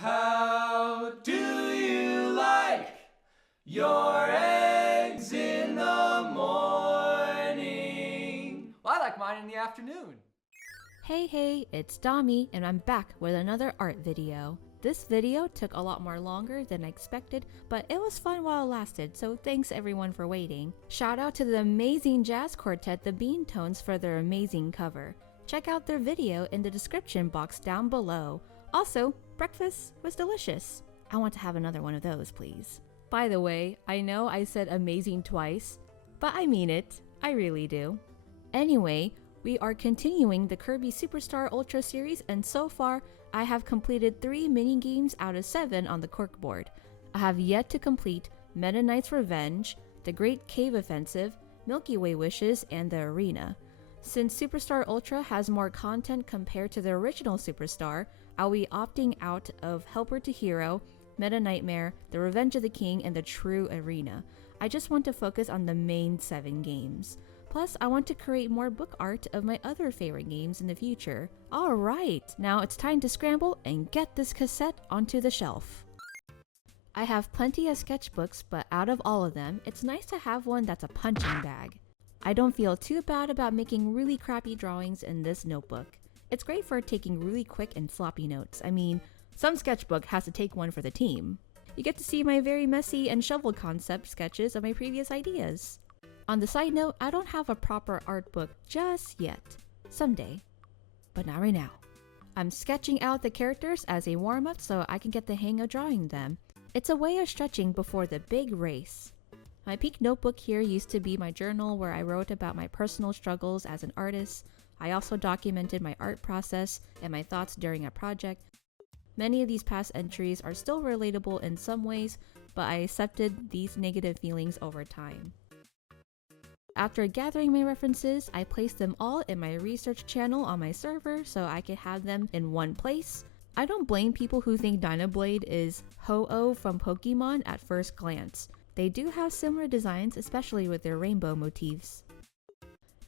How do you like your eggs in the morning? Well, I like mine in the afternoon. Hey, it's Dami, and I'm back with another art video. This video took a lot more longer than I expected, but it was fun while it lasted, so thanks everyone for waiting. Shout out to the amazing jazz quartet The Bean Tones for their amazing cover. Check out their video in the description box down below. Also, breakfast was delicious. I want to have another one of those, please. By the way, I know I said amazing twice, but I mean it. I really do. Anyway, we are continuing the Kirby Superstar Ultra series, and so far, I have completed 3 mini-games out of 7 on the corkboard. I have yet to complete Meta Knight's Revenge, The Great Cave Offensive, Milky Way Wishes, and The Arena. Since Superstar Ultra has more content compared to the original Superstar, I'll be opting out of Helper to Hero, Meta Nightmare, The Revenge of the King, and the True Arena. I just want to focus on the main 7 games. Plus, I want to create more book art of my other favorite games in the future. Alright, now it's time to scramble and get this cassette onto the shelf. I have plenty of sketchbooks, but out of all of them, it's nice to have one that's a punching bag. I don't feel too bad about making really crappy drawings in this notebook. It's great for taking really quick and sloppy notes. I mean, some sketchbook has to take one for the team. You get to see my very messy and shovel concept sketches of my previous ideas. On the side note, I don't have a proper art book just yet. Someday. But not right now. I'm sketching out the characters as a warm-up so I can get the hang of drawing them. It's a way of stretching before the big race. My pink notebook here used to be my journal where I wrote about my personal struggles as an artist. I also documented my art process and my thoughts during a project. Many of these past entries are still relatable in some ways, but I accepted these negative feelings over time. After gathering my references, I placed them all in my research channel on my server so I could have them in one place. I don't blame people who think Dynablade is Ho-Oh from Pokemon at first glance. They do have similar designs, especially with their rainbow motifs.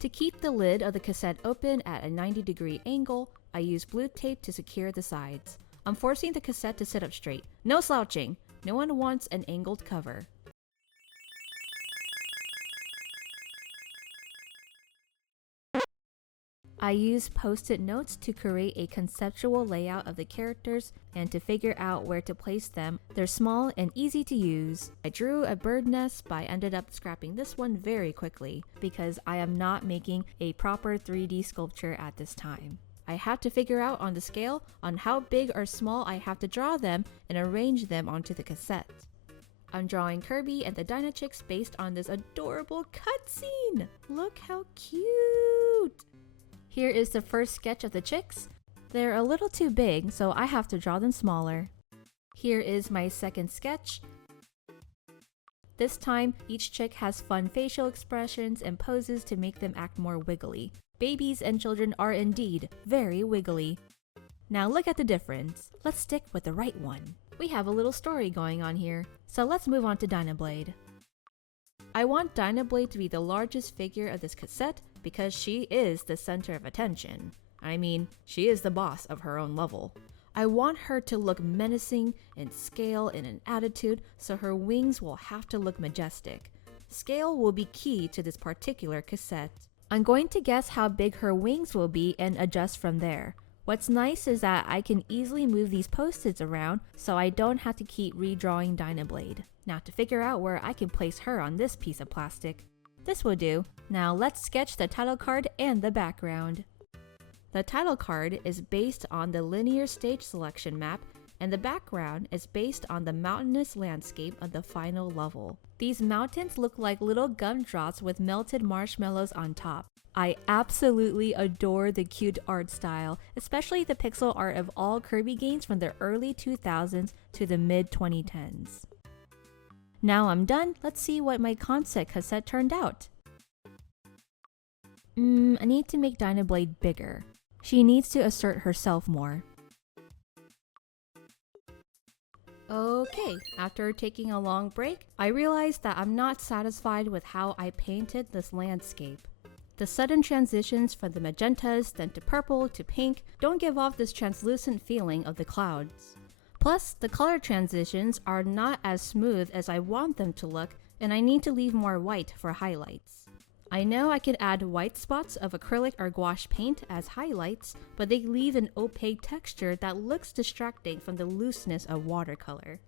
To keep the lid of the cassette open at a 90-degree angle, I use blue tape to secure the sides. I'm forcing the cassette to sit up straight. No slouching! No one wants an angled cover. I use post-it notes to create a conceptual layout of the characters and to figure out where to place them. They're small and easy to use. I drew a bird nest, but I ended up scrapping this one very quickly because I am not making a proper 3D sculpture at this time. I had to figure out on the scale on how big or small I have to draw them and arrange them onto the cassette. I'm drawing Kirby and the Dyna chicks based on this adorable cutscene! Look how cute! Here is the first sketch of the chicks. They're a little too big, so I have to draw them smaller. Here is my second sketch. This time, each chick has fun facial expressions and poses to make them act more wiggly. Babies and children are indeed very wiggly. Now look at the difference. Let's stick with the right one. We have a little story going on here, so let's move on to Dynablade. I want Dynablade to be the largest figure of this cassette because she is the center of attention. I mean, she is the boss of her own level. I want her to look menacing in scale and in attitude, so her wings will have to look majestic. Scale will be key to this particular cassette. I'm going to guess how big her wings will be and adjust from there. What's nice is that I can easily move these post-its around so I don't have to keep redrawing Dynablade. Now to figure out where I can place her on this piece of plastic. This will do. Now let's sketch the title card and the background. The title card is based on the linear stage selection map, and the background is based on the mountainous landscape of the final level. These mountains look like little gumdrops with melted marshmallows on top. I absolutely adore the cute art style, especially the pixel art of all Kirby games from the early 2000s to the mid-2010s. Now I'm done, let's see what my concept cassette turned out. I need to make Dynablade bigger. She needs to assert herself more. Okay, after taking a long break, I realized that I'm not satisfied with how I painted this landscape. The sudden transitions from the magentas, then to purple to pink, don't give off this translucent feeling of the clouds. Plus, the color transitions are not as smooth as I want them to look, and I need to leave more white for highlights. I know I could add white spots of acrylic or gouache paint as highlights, but they leave an opaque texture that looks distracting from the looseness of watercolor.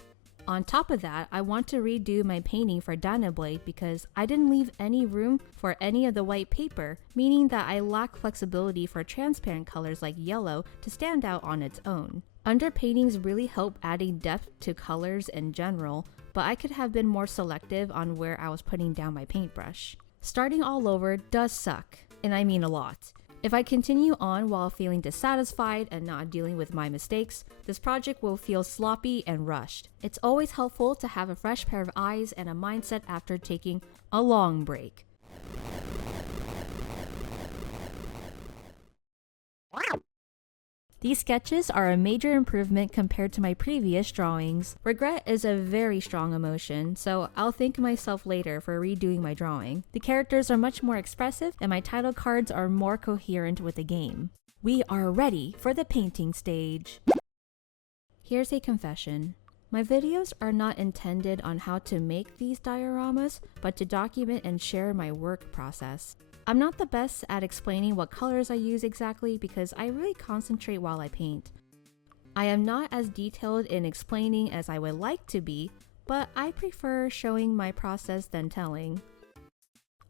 On top of that, I want to redo my painting for Dyna blade because I didn't leave any room for any of the white paper, meaning that I lack flexibility for transparent colors like yellow to stand out on its own. Underpaintings really help adding depth to colors in general, but I could have been more selective on where I was putting down my paintbrush. Starting all over does suck, and I mean a lot. If I continue on while feeling dissatisfied and not dealing with my mistakes, this project will feel sloppy and rushed. It's always helpful to have a fresh pair of eyes and a mindset after taking a long break. These sketches are a major improvement compared to my previous drawings. Regret is a very strong emotion, so I'll thank myself later for redoing my drawing. The characters are much more expressive, and my title cards are more coherent with the game. We are ready for the painting stage. Here's a confession. My videos are not intended on how to make these dioramas, but to document and share my work process. I'm not the best at explaining what colors I use exactly because I really concentrate while I paint. I am not as detailed in explaining as I would like to be, but I prefer showing my process than telling.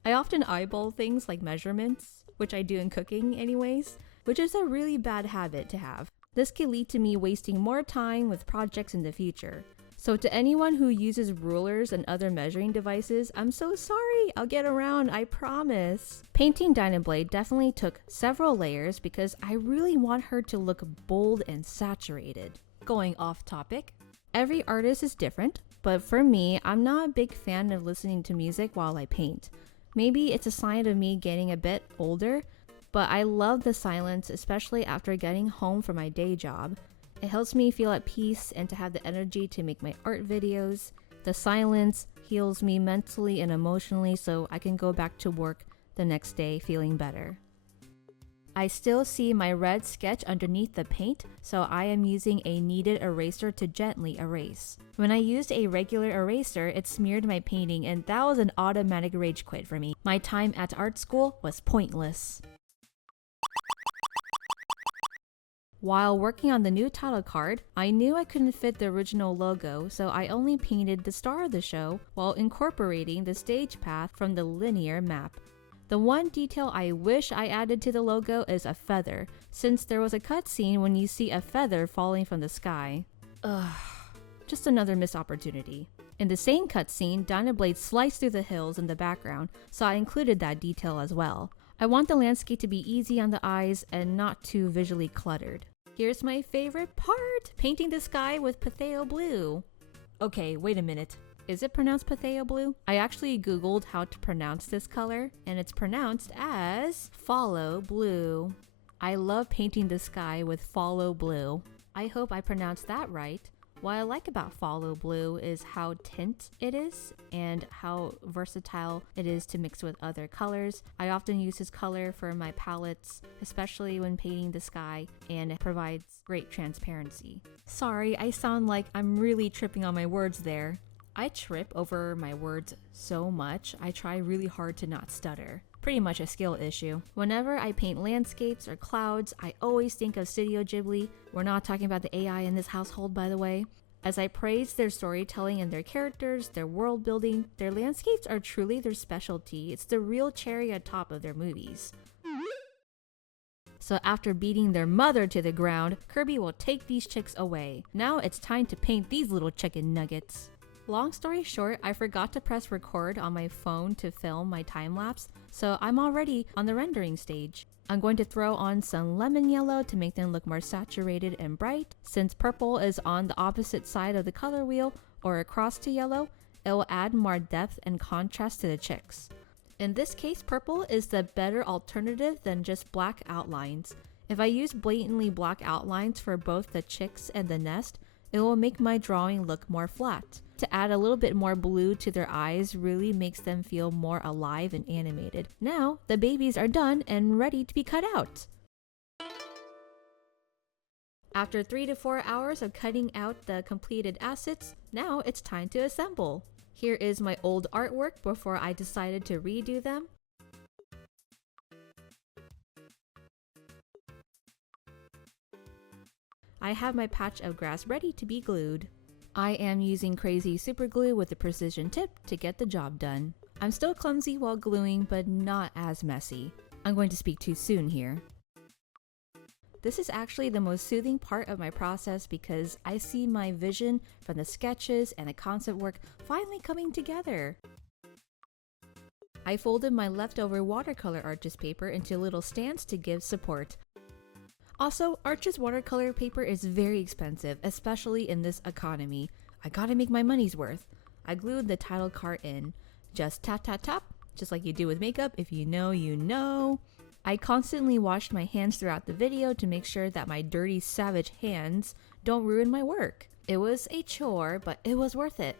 I often eyeball things like measurements, which I do in cooking anyways, which is a really bad habit to have. This can lead to me wasting more time with projects in the future. So to anyone who uses rulers and other measuring devices, I'm so sorry. I'll get around, I promise. Painting Dyna blade definitely took several layers because I really want her to look bold and saturated. Going off topic, every artist is different, but for me, I'm not a big fan of listening to music while I paint. Maybe it's a sign of me getting a bit older, but I love the silence, especially after getting home from my day job. It helps me feel at peace and to have the energy to make my art videos. The silence heals me mentally and emotionally so I can go back to work the next day feeling better. I still see my red sketch underneath the paint, so I am using a kneaded eraser to gently erase. When I used a regular eraser, it smeared my painting and that was an automatic rage quit for me. My time at art school was pointless. While working on the new title card, I knew I couldn't fit the original logo, so I only painted the star of the show while incorporating the stage path from the linear map. The one detail I wish I added to the logo is a feather, since there was a cutscene when you see a feather falling from the sky. Ugh, just another missed opportunity. In the same cutscene, Dyna blade sliced through the hills in the background, so I included that detail as well. I want the landscape to be easy on the eyes and not too visually cluttered. Here's my favorite part, painting the sky with Phthalo blue. Okay, wait a minute. Is it pronounced Phthalo blue? I actually googled how to pronounce this color, and it's pronounced as follow blue. I love painting the sky with follow blue. I hope I pronounced that right. What I like about follow blue is how tint it is and how versatile it is to mix with other colors. I often use this color for my palettes, especially when painting the sky, and it provides great transparency. Sorry, I sound like I'm really tripping on my words there. I trip over my words so much, I try really hard to not stutter. Pretty much a skill issue. Whenever I paint landscapes or clouds, I always think of Studio Ghibli. We're not talking about the AI in this household, by the way. As I praise their storytelling and their characters, their world building, their landscapes are truly their specialty. It's the real cherry on top of their movies. So after beating their mother to the ground, Kirby will take these chicks away. Now it's time to paint these little chicken nuggets. Long story short, I forgot to press record on my phone to film my time-lapse, so I'm already on the rendering stage. I'm going to throw on some lemon yellow to make them look more saturated and bright. Since purple is on the opposite side of the color wheel, or across to yellow, it will add more depth and contrast to the chicks. In this case, purple is the better alternative than just black outlines. If I use blatantly black outlines for both the chicks and the nest, it will make my drawing look more flat. To add a little bit more blue to their eyes really makes them feel more alive and animated. Now, the babies are done and ready to be cut out. After 3 to 4 hours of cutting out the completed assets, now it's time to assemble. Here is my old artwork before I decided to redo them. I have my patch of grass ready to be glued. I am using crazy super glue with a precision tip to get the job done. I'm still clumsy while gluing, but not as messy. I'm going to speak too soon here. This is actually the most soothing part of my process because I see my vision from the sketches and the concept work finally coming together. I folded my leftover watercolor Arches paper into little stands to give support. Also, Arches watercolor paper is very expensive, especially in this economy. I gotta make my money's worth. I glued the title card in. Just tap tap tap, just like you do with makeup. If you know, you know. I constantly washed my hands throughout the video to make sure that my dirty, savage hands don't ruin my work. It was a chore, but it was worth it.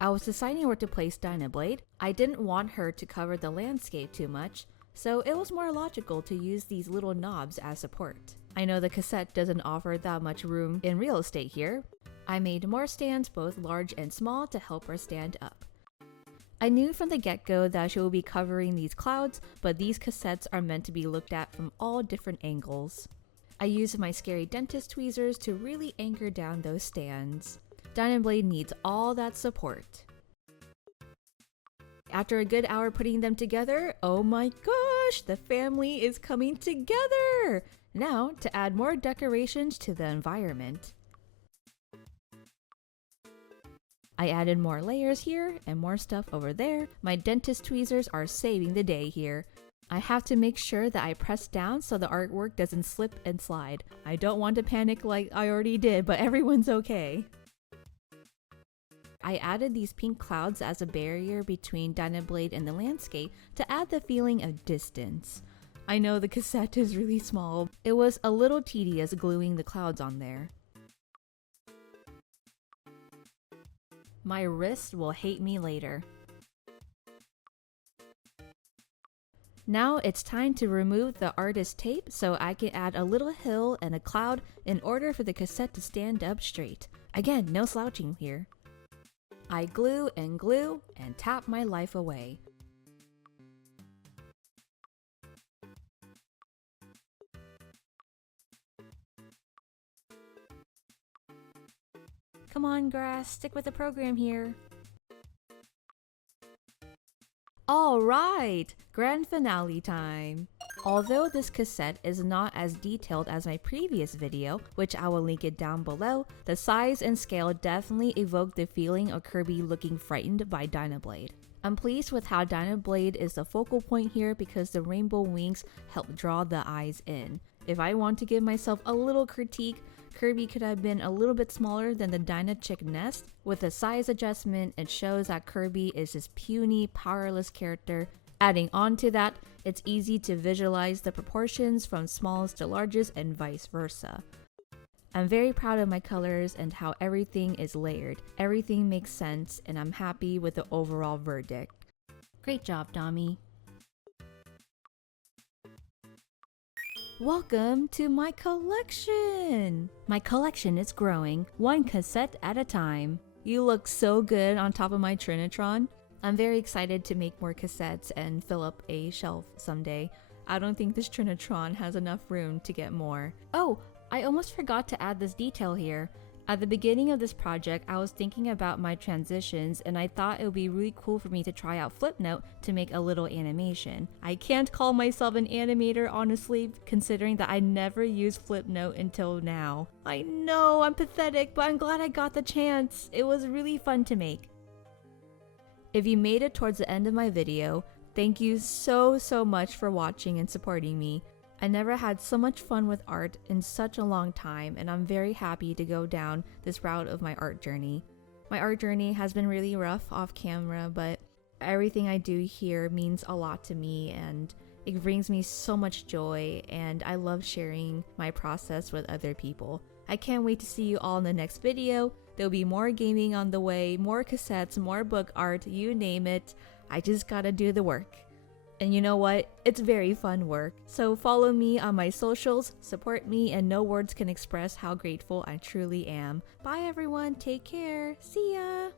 I was deciding where to place Dyna blade. I didn't want her to cover the landscape too much, so it was more logical to use these little knobs as support. I know the cassette doesn't offer that much room in real estate here. I made more stands, both large and small, to help her stand up. I knew from the get-go that she will be covering these clouds, but these cassettes are meant to be looked at from all different angles. I used my scary dentist tweezers to really anchor down those stands. Dyna blade needs all that support. After a good hour putting them together, oh my gosh, the family is coming together! Now to add more decorations to the environment. I added more layers here and more stuff over there. My dentist tweezers are saving the day here. I have to make sure that I press down so the artwork doesn't slip and slide. I don't want to panic like I already did, but everyone's okay. I added these pink clouds as a barrier between Dyna blade and the landscape to add the feeling of distance. I know the cassette is really small. It was a little tedious gluing the clouds on there. My wrist will hate me later. Now it's time to remove the artist tape so I can add a little hill and a cloud in order for the cassette to stand up straight. Again, no slouching here. I glue and tap my life away. Come on, grass, stick with the program here. Alright, grand finale time. Although this cassette is not as detailed as my previous video, which I will link it down below, the size and scale definitely evoke the feeling of Kirby looking frightened by Dyna blade. I'm pleased with how Dyna blade is the focal point here because the rainbow wings help draw the eyes in. If I want to give myself a little critique, Kirby could have been a little bit smaller than the Dyna chick nest. With a size adjustment, it shows that Kirby is this puny, powerless character. Adding on to that, it's easy to visualize the proportions from smallest to largest and vice versa. I'm very proud of my colors and how everything is layered. Everything makes sense and I'm happy with the overall verdict. Great job, Dami. Welcome to my collection! My collection is growing, one cassette at a time. You look so good on top of my Trinitron. I'm very excited to make more cassettes and fill up a shelf someday. I don't think this Trinitron has enough room to get more. Oh, I almost forgot to add this detail here. At the beginning of this project, I was thinking about my transitions and I thought it would be really cool for me to try out Flipnote to make a little animation. I can't call myself an animator, honestly, considering that I never used Flipnote until now. I know, I'm pathetic, but I'm glad I got the chance. It was really fun to make. If you made it towards the end of my video, thank you so much for watching and supporting me. I never had so much fun with art in such a long time, and I'm very happy to go down this route of my art journey. My art journey has been really rough off camera, but everything I do here means a lot to me and it brings me so much joy, and I love sharing my process with other people. I can't wait to see you all in the next video. There'll be more gaming on the way, more cassettes, more book art, you name it. I just gotta do the work. And you know what? It's very fun work. So follow me on my socials, support me, and no words can express how grateful I truly am. Bye everyone, take care, see ya!